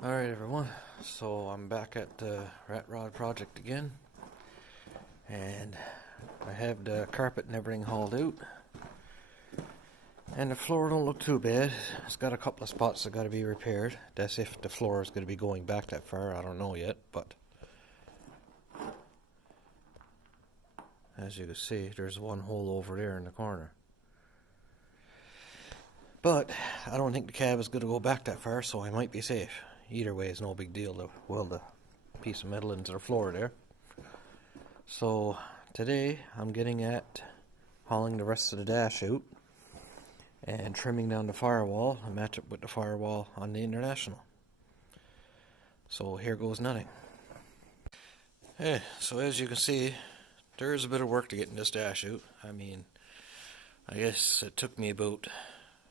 Alright everyone, so I'm back at the Rat Rod project again, and I have the carpet and everything hauled out, and the floor don't look too bad. It's got a couple of spots that got to be repaired. That's if the floor is going to be going back that far, I don't know yet, but as you can see, there's one hole over there in the corner. But I don't think the cab is going to go back that far, so I might be safe. Either way, it's no big deal to weld a piece of metal into the floor there. So today I'm getting at hauling the rest of the dash out and trimming down the firewall and match it with the firewall on the International. So here goes nothing. Hey, so as you can see, there is a bit of work to getting this dash out. I guess it took me about,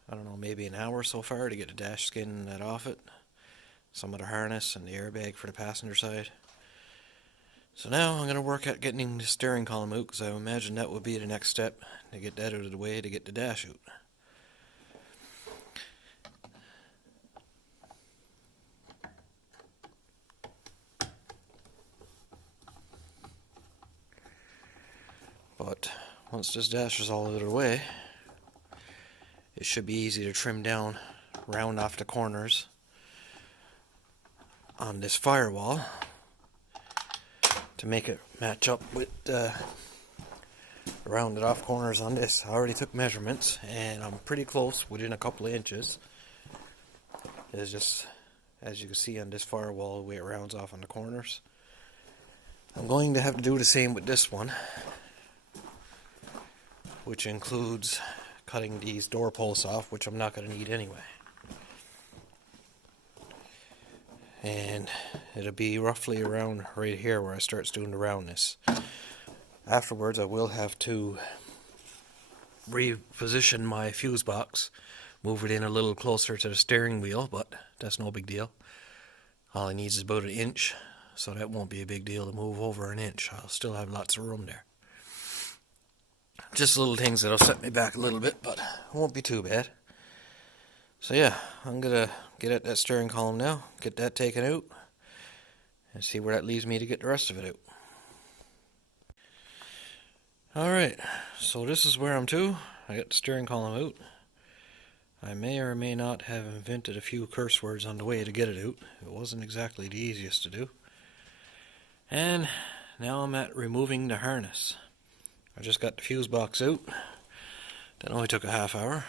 I don't know, maybe an hour so far to get the dash skin and that off it. Some of the harness and the airbag for the passenger side. So now I'm going to work at getting the steering column out, because I imagine that would be the next step to get that out of the way to get the dash out. But once this dash is all out of the way, it should be easy to trim down, round off the corners on this firewall to make it match up with the rounded off corners on this. I already took measurements and I'm pretty close, within a couple of inches. It's just, as you can see on this firewall, the way it rounds off on the corners. I'm going to have to do the same with this one, which includes cutting these door posts off, which I'm not going to need anyway. And it'll be roughly around right here where I start doing the roundness. Afterwards I will have to reposition my fuse box, move it in a little closer to the steering wheel, but that's no big deal. All it needs is about an inch, so that won't be a big deal to move over an inch. I'll still have lots of room there. Just little things that'll set me back a little bit, but it won't be too bad. So yeah, I'm gonna get at that steering column now, get that taken out, and see where that leaves me to get the rest of it out. Alright, so this is where I'm to. I got the steering column out. I may or may not have invented a few curse words on the way to get it out. It wasn't exactly the easiest to do. And now I'm at removing the harness. I just got the fuse box out. That only took a half hour.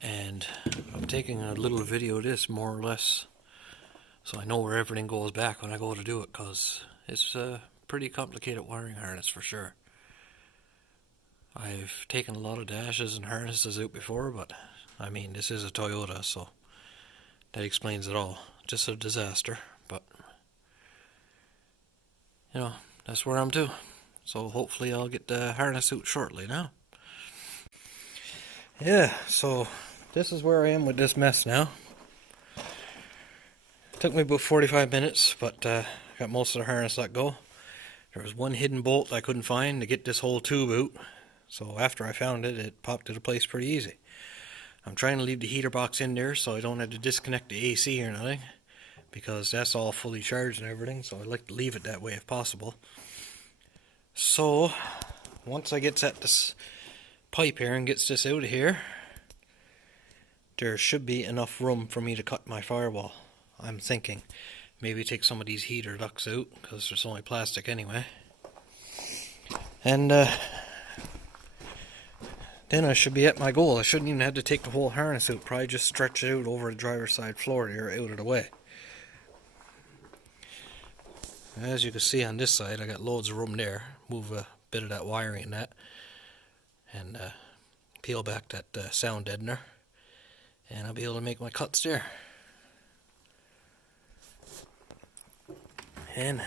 And I'm taking a little video of this, more or less, so I know where everything goes back when I go to do it, because it's a pretty complicated wiring harness for sure. I've taken a lot of dashes and harnesses out before, but I mean, this is a Toyota, so that explains it all. Just a disaster, but you know, that's where I'm to. So hopefully I'll get the harness out shortly now. Yeah, so this is where I am with this mess now. It took me about 45 minutes, but I got most of the harness let go. There was one hidden bolt I couldn't find to get this whole tube out, so after I found it, it popped into place pretty easy. I'm trying to leave the heater box in there so I don't have to disconnect the AC or nothing, because that's all fully charged and everything, so I like to leave it that way if possible. So once I get at this pipe here and gets this out of here, there should be enough room for me to cut my firewall. I'm thinking maybe take some of these heater ducts out, because there's only plastic anyway. And then I should be at my goal. I shouldn't even have to take the whole harness out. Probably just stretch it out over the driver's side floor there, out of the way. As you can see on this side, I got loads of room there. Move a bit of that wiring and that, and peel back that sound deadener, and I'll be able to make my cuts there. And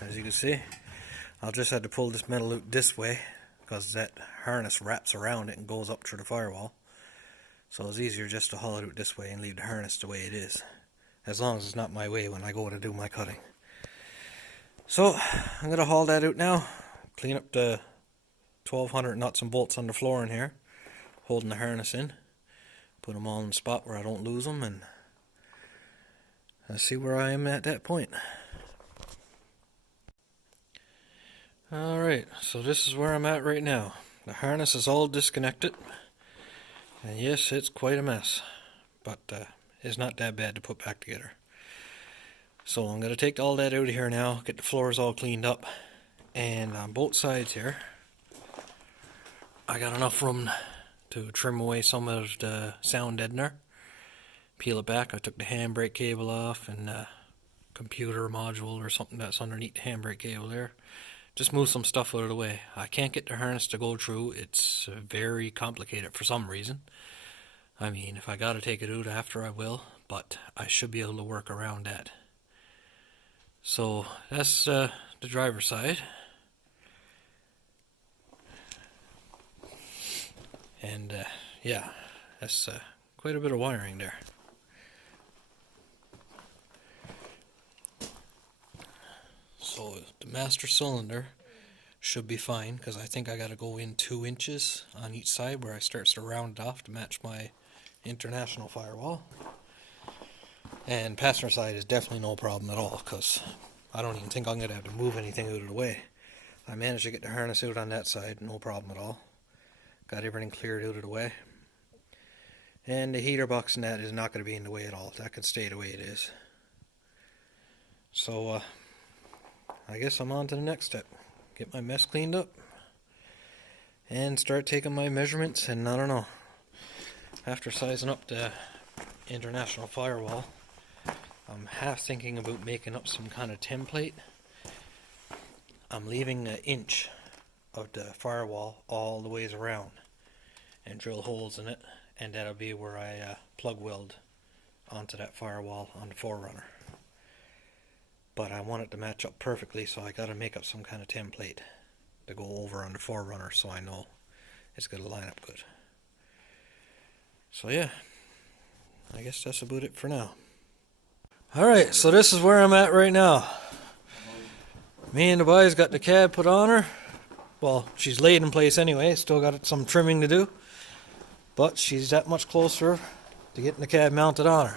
as you can see, I'll just have to pull this metal out this way, because that harness wraps around it and goes up through the firewall. So it's easier just to haul it out this way and leave the harness the way it is, as long as it's not my way when I go to do my cutting. So I'm going to haul that out now, clean up the 1200 nuts and bolts on the floor in here, holding the harness in, put them all in the spot where I don't lose them, and let's see where I am at that point. Alright, so this is where I'm at right now. The harness is all disconnected. And yes, it's quite a mess. But it's not that bad to put back together. So I'm going to take all that out of here now, get the floors all cleaned up. And on both sides here, I got enough room to trim away some of the sound deadener. Peel it back. I took the handbrake cable off and computer module or something that's underneath the handbrake cable there. Just move some stuff out of the way. I can't get the harness to go through. It's very complicated for some reason. I mean, if I gotta take it out after, I will, but I should be able to work around that. So that's the driver's side. And yeah, that's quite a bit of wiring there. So the master cylinder should be fine, because I think I got to go in 2 inches on each side where I starts to round it off to match my international firewall. And passenger side is definitely no problem at all, because I don't even think I'm going to have to move anything out of the way. I managed to get the harness out on that side, no problem at all. Got everything cleared out of the way. And the heater box and that is not going to be in the way at all. That can stay the way it is. So I guess I'm on to the next step. Get my mess cleaned up and start taking my measurements. And I don't know, after sizing up the international firewall, I'm half thinking about making up some kind of template. I'm leaving 1 inch of the firewall all the ways around and drill holes in it, and that'll be where I plug weld onto that firewall on the 4Runner. But I want it to match up perfectly, so I gotta make up some kind of template to go over on the 4Runner so I know it's gonna line up good. So yeah, I guess that's about it for now. Alright, so this is where I'm at right now. Me and the boys got the cab put on her. Well, she's laid in place anyway, still got some trimming to do. But she's that much closer to getting the cab mounted on her.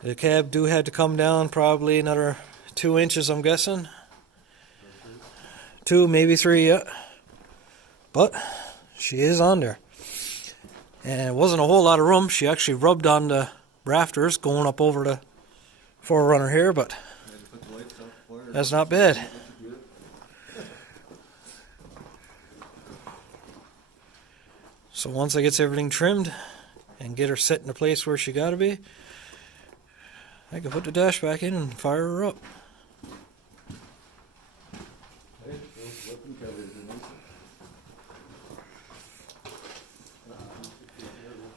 The cab do have to come down probably another 2 inches, I'm guessing. 2, maybe 3, yeah. But she is on there. And it wasn't a whole lot of room. She actually rubbed on the rafters going up over the 4Runner here, but that's not bad. So once I get everything trimmed and get her set in the place where she gotta be, I can put the dash back in and fire her up.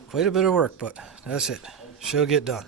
Quite a bit of work, but that's it. She'll get done.